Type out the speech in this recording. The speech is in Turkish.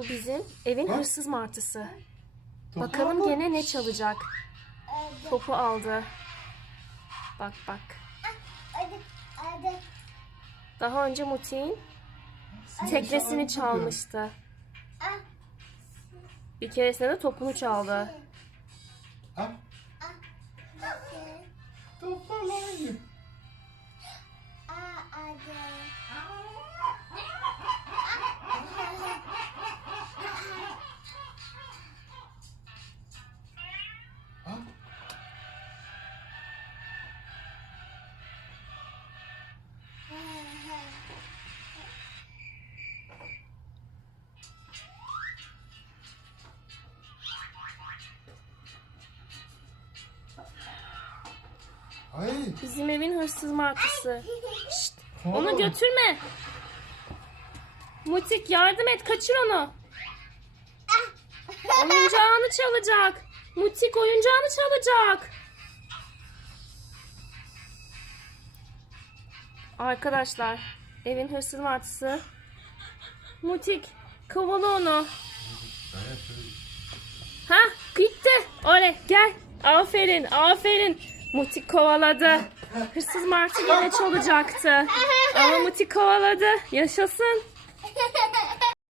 Bu bizim evin Ha? hırsız martısı. Topu Bakalım aldı. gene ne çalacak. Topu aldı. Bak bak. Daha önce Mutin teknesini çalmıştı. Ah, Bir keresinde de topunu çaldı. Ha? Ay. Bizim evin hırsız martısı. Şşt, onu götürme. Mutik yardım et kaçır onu. Oyuncağını çalacak. Mutik oyuncağını çalacak. Arkadaşlar evin hırsız martısı. Mutik kovala onu. Ha gitti. Oley gel. Aferin aferin. Mutik kovaladı. Hırsız martı yine çalacaktı. Ama Mutik kovaladı. Yaşasın.